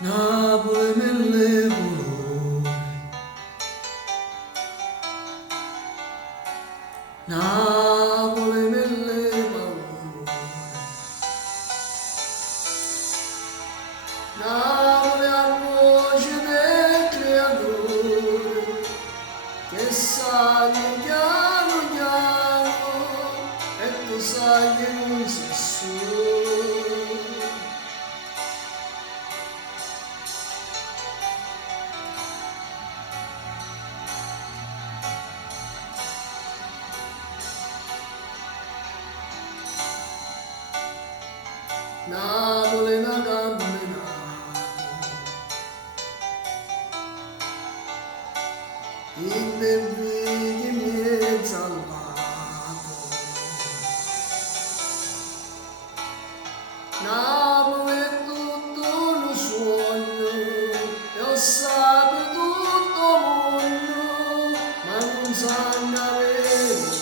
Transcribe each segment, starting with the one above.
Napoli mille colori, Napoli mille paure, Napoli a voce del creatore, che sai piano piano e tu sai che non sei solo. Napoli una camminata in vedi mi salvato. Napoli è tutto un sogno e ho saputo tutto mondo, ma non sanno la verità.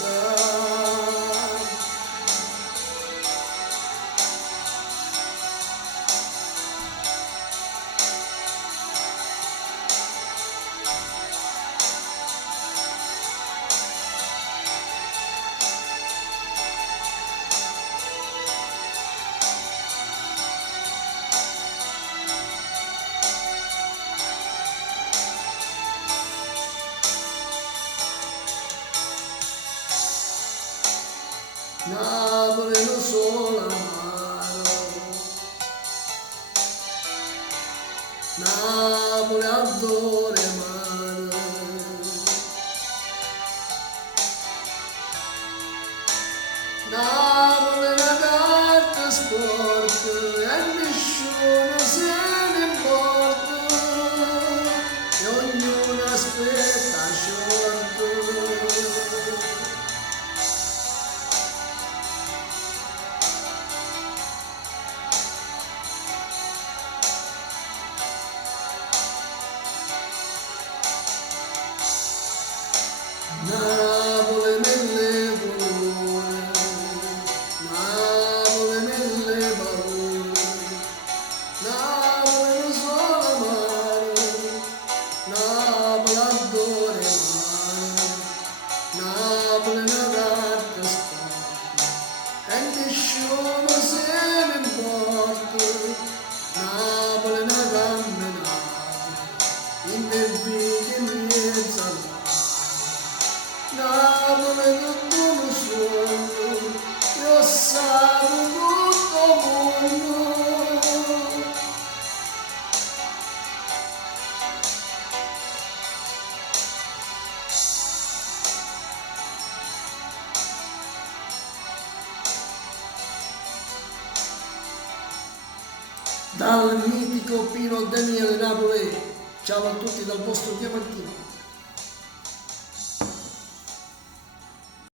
Napoli non solo amaro, Napoli adore mare, Napoli è una carta sport e nessuno se ne importa e ognuno aspetta short. Napoli mille colori, Napoli mille paure, Napoli non solo amare, Napoli adore mare, Napoli una carta sporca e nessuno se ne importa, Napoli una camminata in vedi mezzo al mare. Napoli è tutto un sogno, io sapo tutto mondo. Dal mitico Pino Daniele Napoli, ciao a tutti dal vostro Diamantino.